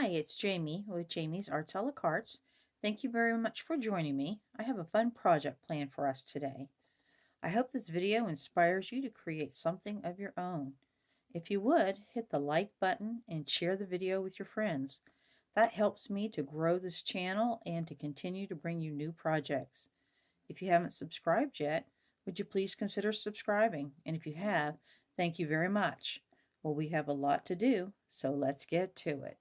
Hi, it's Jamie with Jamie's Arts a la Cartes. Thank you very much for joining me. I have a fun project planned for us today. I hope this video inspires you to create something of your own. If you would, hit the like button and share the video with your friends. That helps me to grow this channel and to continue to bring you new projects. If you haven't subscribed yet, would you please consider subscribing? And if you have, thank you very much. Well, we have a lot to do, so let's get to it.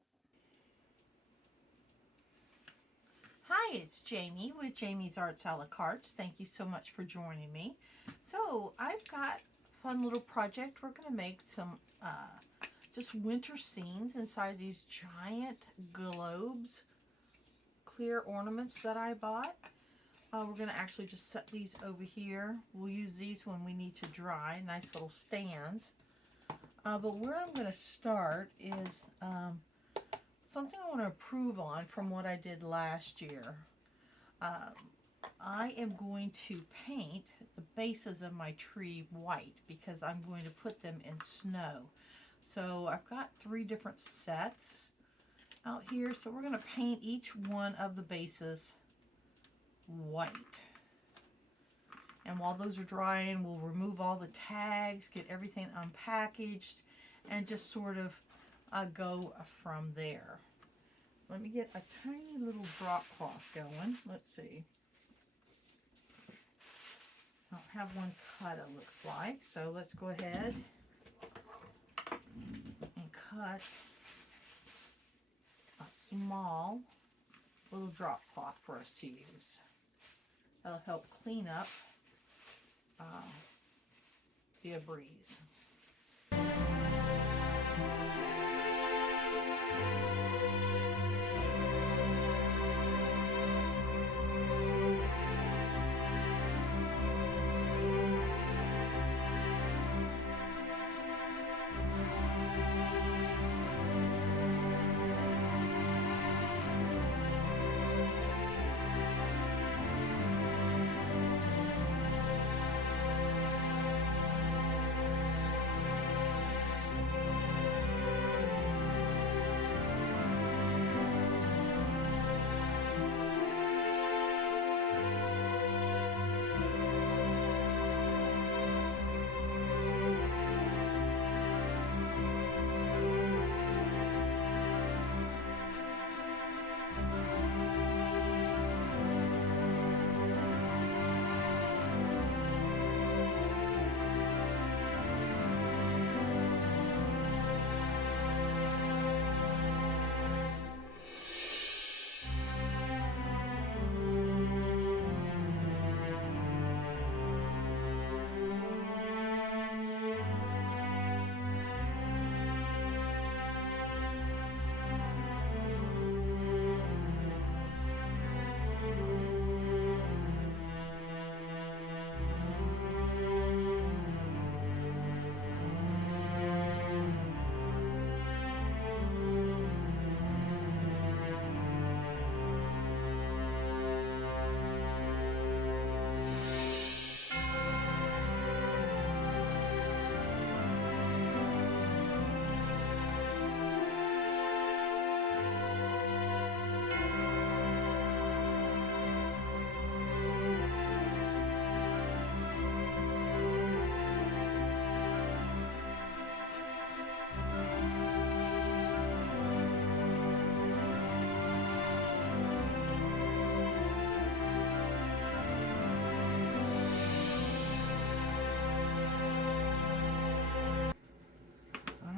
Hi, it's Jamie with Jamie's Arts a la Cartes. Thank you so much for joining me. So I've got a fun little project. We're going to make some just winter scenes inside these giant globes, clear ornaments that I bought. We're going to actually just set these over here. We'll use these when we need to dry, nice little stands. But where I'm going to start is something I want to improve on from what I did last year. I am going to paint the bases of my tree white because I'm going to put them in snow. So I've got 3 different sets out here. So we're going to paint each one of the bases white. And while those are drying, we'll remove all the tags, get everything unpackaged, and just sort of go from there. Let me get a tiny little drop cloth going. Let's see. I don't have one cut, it looks like. So let's go ahead and cut a small little drop cloth for us to use. That'll help clean up the breeze.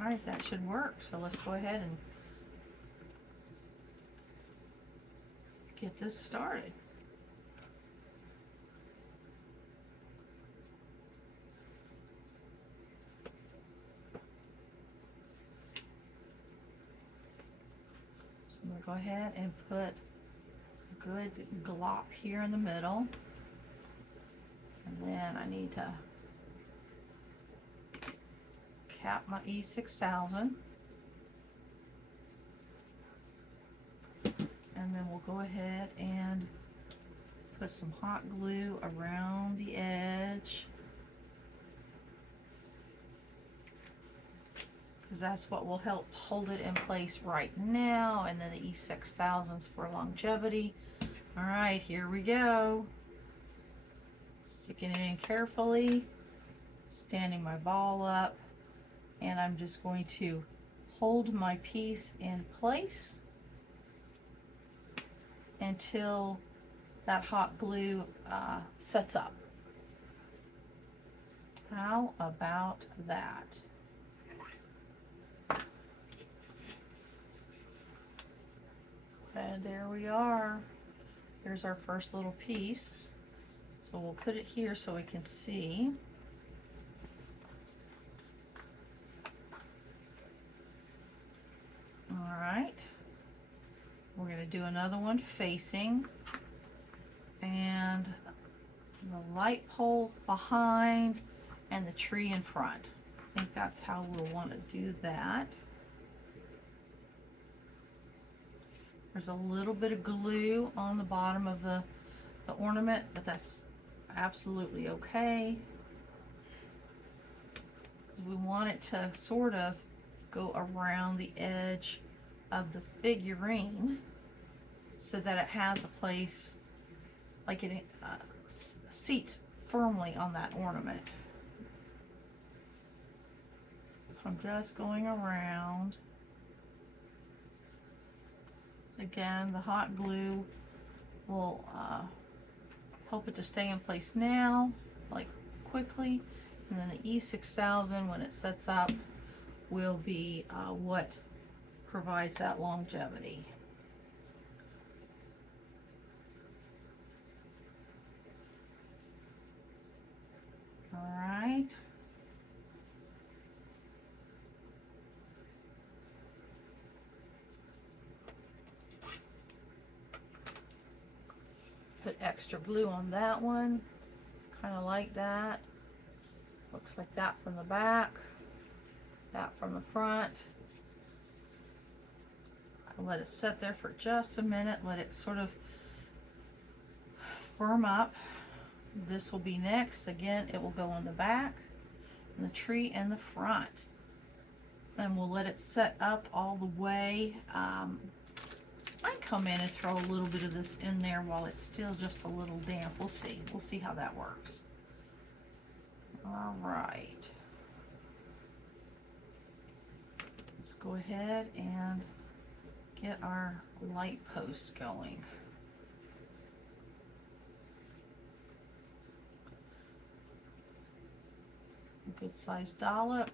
Alright, that should work. So let's go ahead and get this started. So I'm going to go ahead and put a good glop here in the middle. And then I need to cap my E6000. And then we'll go ahead and put some hot glue around the edge. because that's what will help hold it in place right now. And then the E6000's for longevity. All right, here we go. Sticking it in carefully, standing my ball up, and I'm just going to hold my piece in place until that hot glue sets up. How about that? And there we are. Here's our first little piece. So we'll put it here so we can see. All right. We're going to do another one facing, and the light pole behind and the tree in front. I think that's how we'll want to do that. There's a little bit of glue on the bottom of the ornament, but that's absolutely okay. We want it to sort of go around the edge of the figurine so that it has a place, like it seats firmly on that ornament. So I'm just going around. Again, the hot glue will help it to stay in place now, like quickly, and then the E6000, when it sets up, will be what provides that longevity. All right. Put extra glue on that one, kind of like that. Looks like that from the back, that from the front. I'll let it sit there for just a minute, let it sort of firm up. This will be next. Again, it will go on the back, and the tree in the front. And we'll let it set up all the way. Might come in and throw a little bit of this in there while it's still just a little damp. We'll see. We'll see how that works. All right. Let's go ahead and get our light post going. A good sized dollop.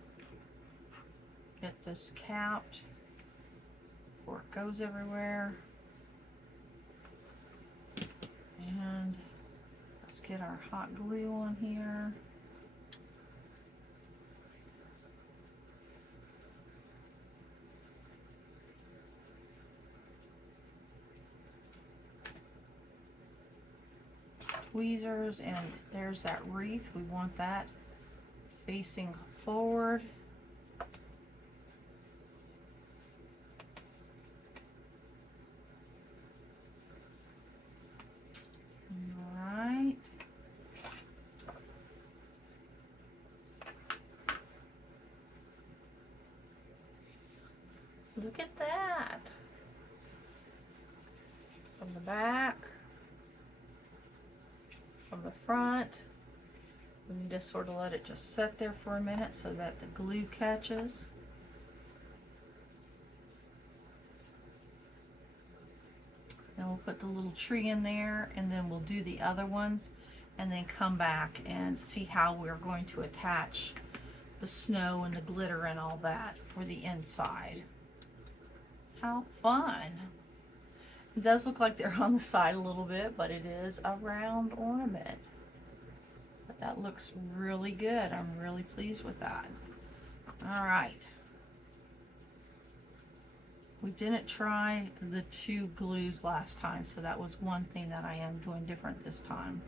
Get this capped before it goes everywhere. And let's get our hot glue on here. Tweezers, and there's that wreath. We want that facing forward. Alright. Look at that. From the back, from the front. We need to sort of let it just sit there for a minute so that the glue catches. Then we'll put the little tree in there, and then we'll do the other ones, and then come back and see how we're going to attach the snow and the glitter and all that for the inside. How fun! It does look like they're on the side a little bit, but it is a round ornament. But that looks really good. I'm really pleased with that. All right. We didn't try the two glues last time, so that was one thing that I am doing different this time.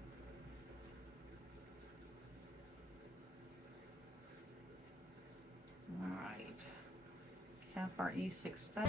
All right. Cap our E6000.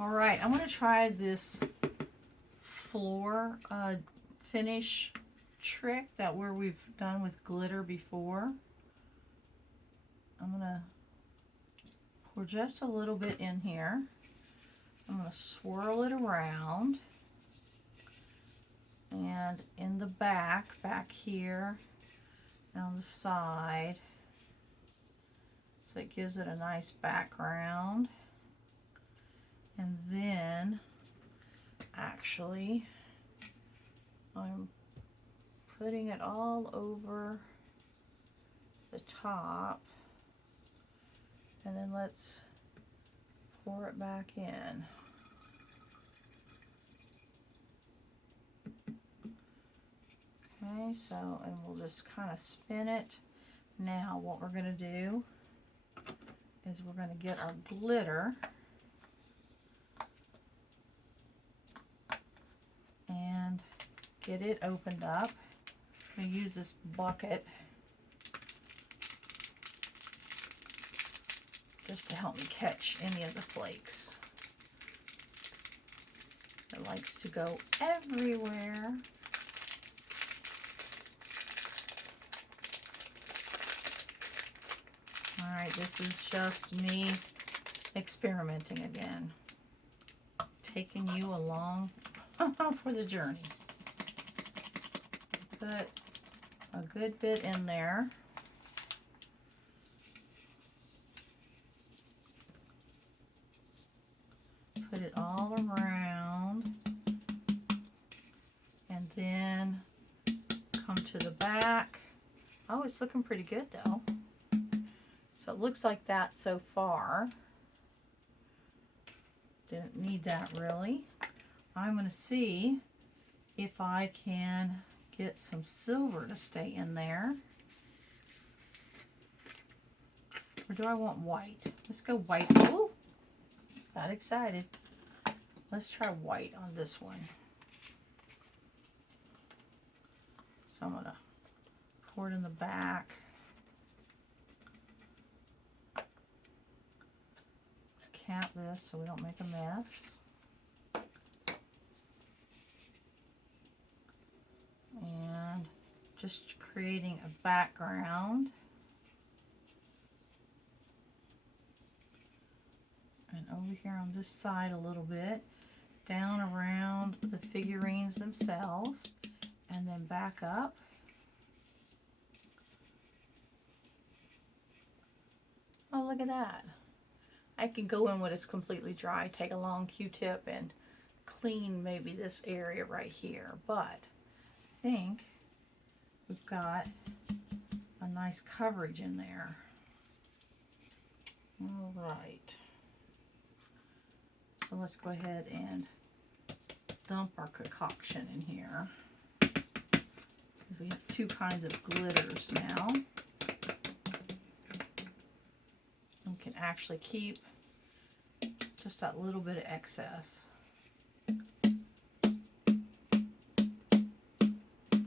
All right, I'm going to try this floor finish trick that we've done with glitter before. I'm going to pour just a little bit in here. I'm going to swirl it around, and in the back here, and on the side, so it gives it a nice background. And then actually I'm putting it all over the top, and then let's pour it back in. Okay, so, and we'll just kind of spin it. Now what we're going to do is we're going to get our glitter and get it opened up. I'm going to use this bucket just to help me catch any of the flakes. It likes to go everywhere. Alright, this is just me experimenting again. Taking you along for the journey. Put a good bit in there. Put it all around. And then come to the back. Oh, it's looking pretty good though. So it looks like that so far. Didn't need that really. I'm going to see if I can get some silver to stay in there. Or do I want white? Let's go white. Ooh, got excited. Let's try white on this one. So I'm going to pour it in the back. Cap this so we don't make a mess. And just creating a background. And over here on this side a little bit, down around the figurines themselves, and then back up. Oh, look at that. I can go in when it's completely dry, take a long Q-tip and clean maybe this area right here, but I think we've got a nice coverage in there. All right. So let's go ahead and dump our concoction in here. We have two kinds of glitters now. We can actually keep just that little bit of excess. And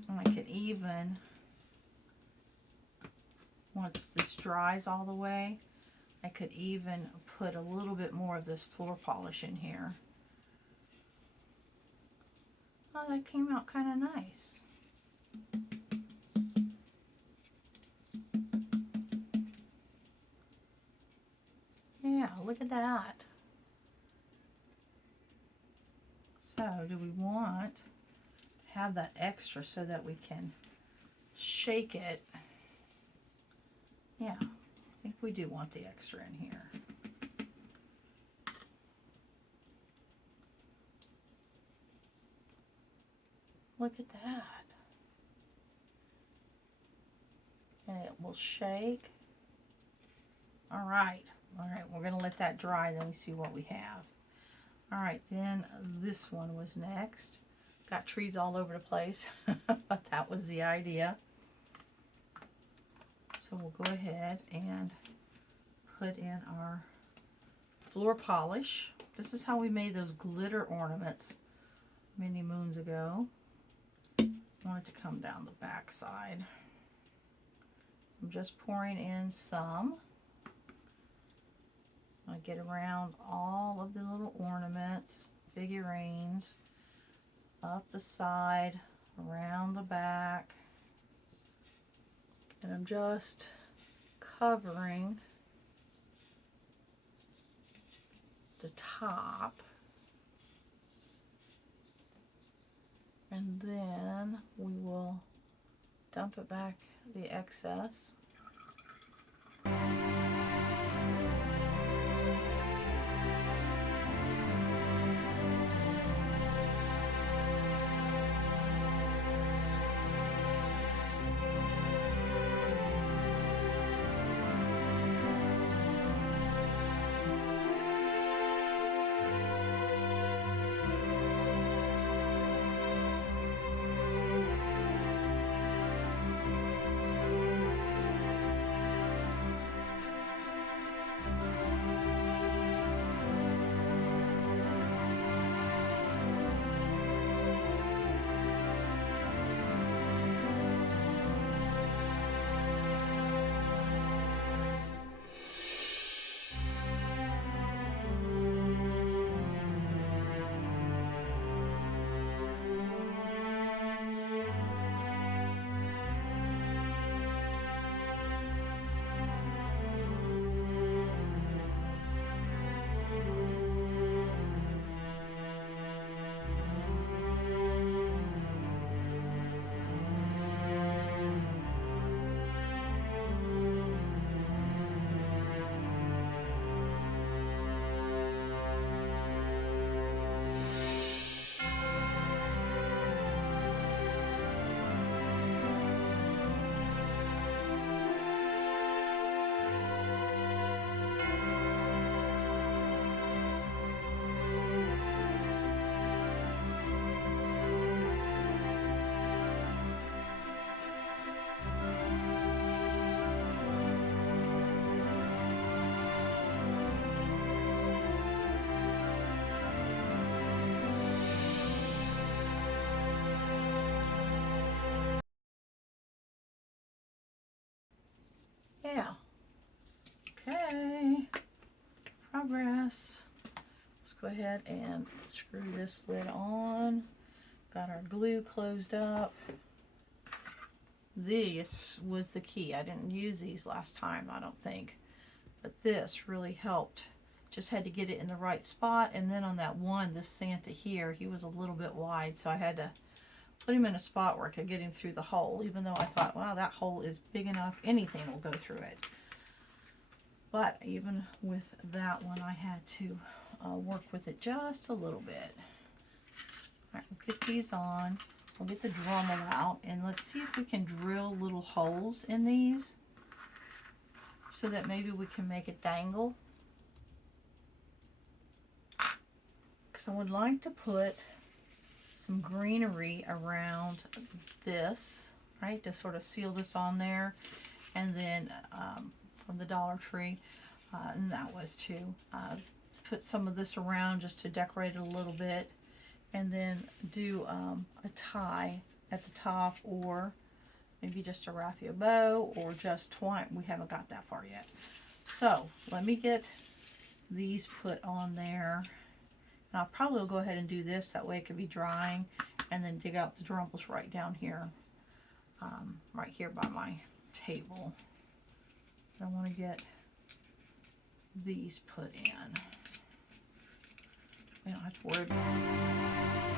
I could even, once this dries all the way, I could even put a little bit more of this floor polish in here. Oh, that came out kind of nice. Yeah, look at that. So, do we want to have that extra so that we can shake it? Yeah, I think we do want the extra in here. Look at that. And it will shake. All right, we're going to let that dry, then we see what we have. All right, then this one was next. Got trees all over the place, but that was the idea. So we'll go ahead and put in our floor polish. This is how we made those glitter ornaments many moons ago. I want it to come down the back side. I'm just pouring in some. I get around all of the little ornaments, figurines, up the side, around the back. And I'm just covering the top. And then we will dump it back, the excess. Yeah. Okay. Progress. Let's go ahead and screw this lid on. Got our glue closed up. This was the key. I didn't use these last time, I don't think. But this really helped. Just had to get it in the right spot. And then on that one, this Santa here, he was a little bit wide, so I had to put him in a spot where I could get him through the hole, even though I thought, wow, that hole is big enough, anything will go through it. But even with that one, I had to work with it just a little bit. All right, we'll get these on. We'll get the Dremel out, and let's see if we can drill little holes in these so that maybe we can make it dangle. Because I would like to put some greenery around this, right, to sort of seal this on there. And then from the Dollar Tree, and that was to put some of this around just to decorate it a little bit, and then do a tie at the top, or maybe just a raffia bow, or just twine. We haven't got that far yet. So let me get these put on there. And I'll probably go ahead and do this, that way it could be drying, and then dig out the Dremels right down here, right here by my table. I want to get these put in. I don't have to worry about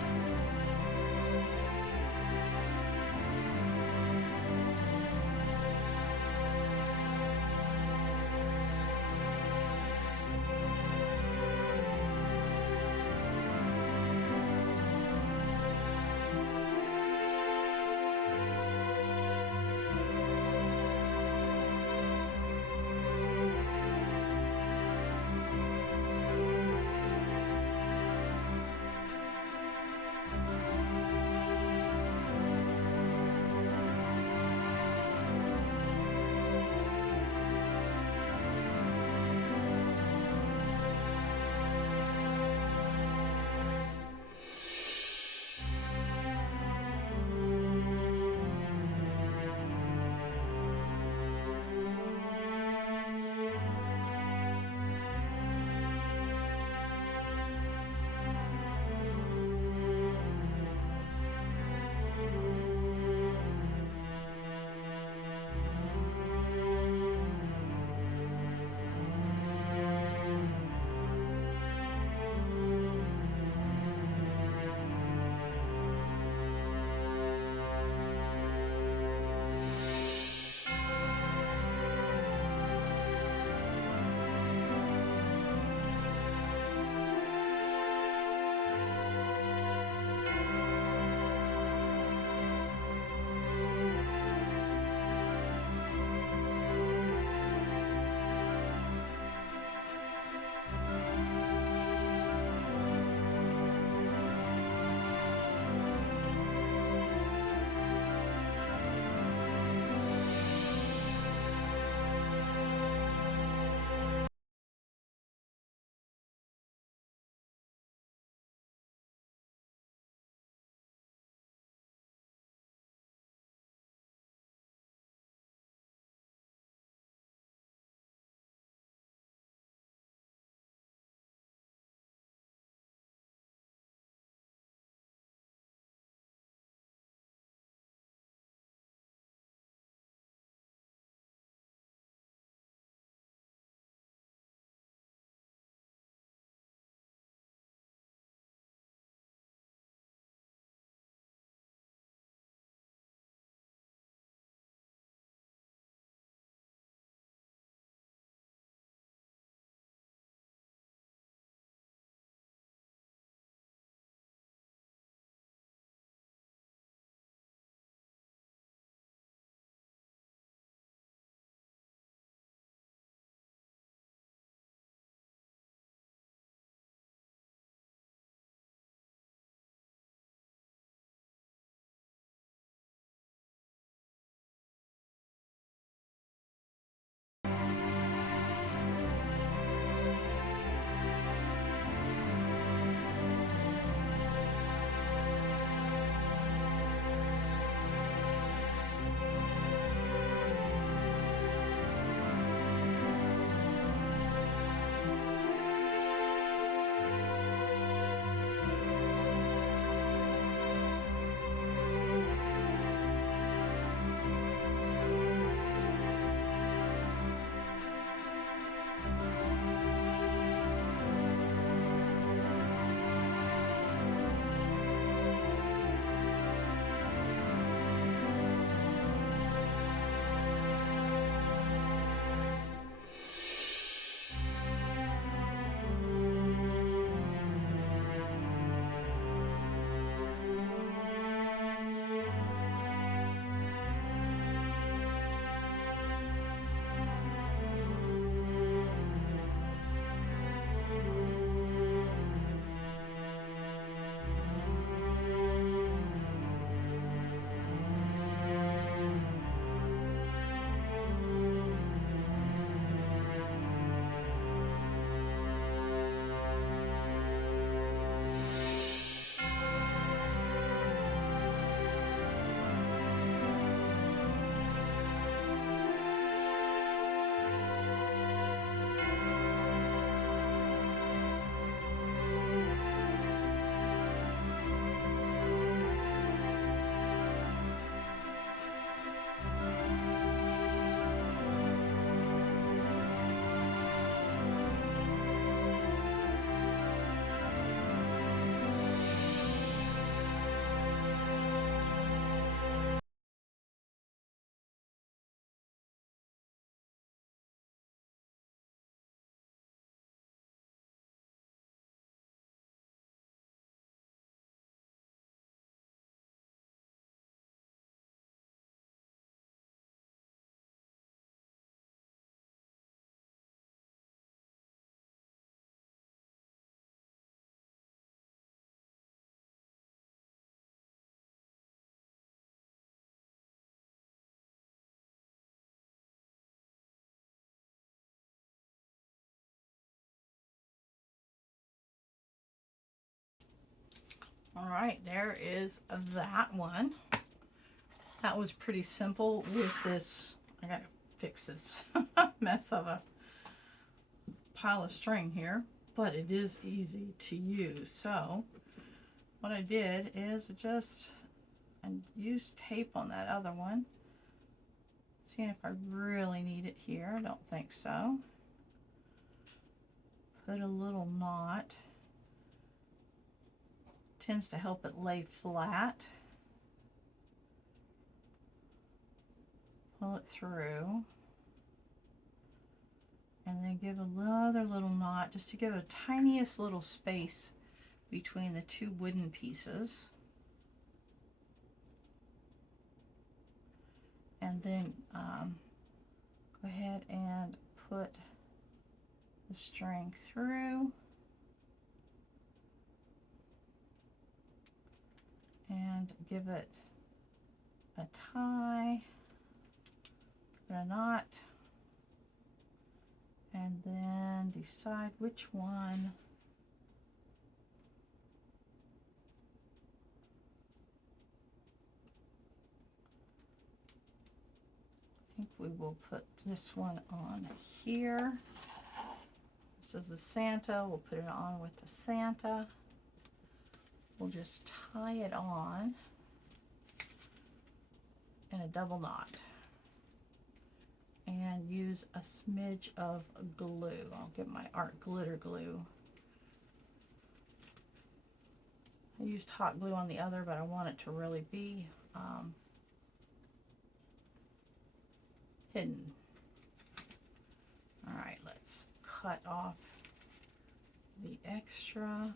All right, there is that one. That was pretty simple with this. I gotta fix this mess of a pile of string here, but it is easy to use. So what I did is I used tape on that other one, seeing if I really need it here. I don't think so. Put a little knot. Tends to help it lay flat. Pull it through. And then give another little knot just to give a tiniest little space between the two wooden pieces. And then go ahead and put the string through. And give it a tie, put a knot, and then decide which one I think we will put this one on here. This is the Santa. We'll put it on with the Santa. We'll just tie it on in a double knot and use a smidge of glue. I'll get my art glitter glue. I used hot glue on the other, but I want it to really be hidden. All right, let's cut off the extra.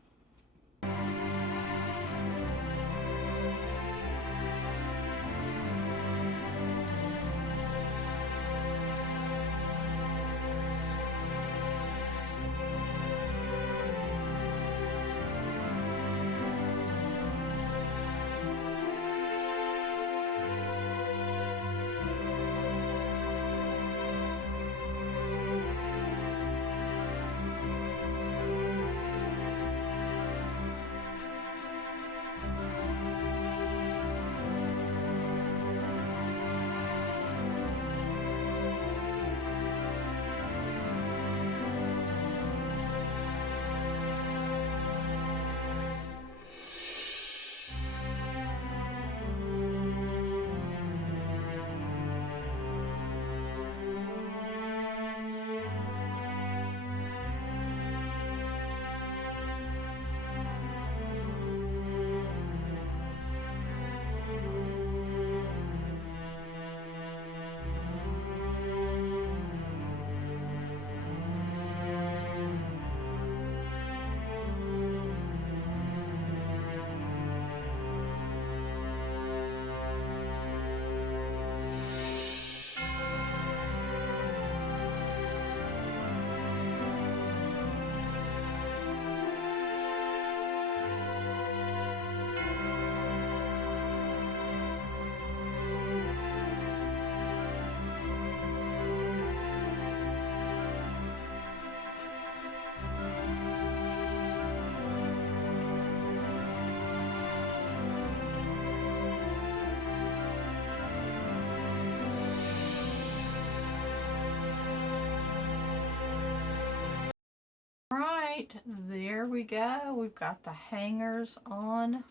Right, there we go. We've got the hangers on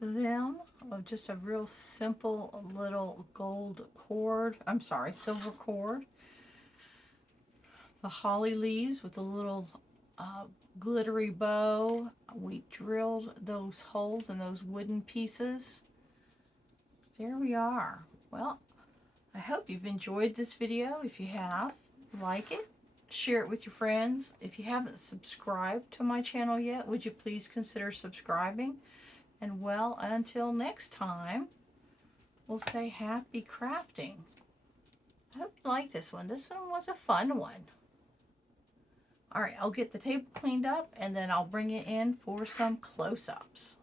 them of just a real simple little gold cord. I'm sorry, silver cord. The holly leaves with a little glittery bow. We drilled those holes in those wooden pieces. There we are. Well, I hope you've enjoyed this video. If you have, like it. Share it with your friends. If you haven't subscribed to my channel yet, would you please consider subscribing? And well, until next time, we'll say happy crafting. I hope you like this one. This one was a fun one. All right, I'll get the table cleaned up and then I'll bring it in for some close-ups.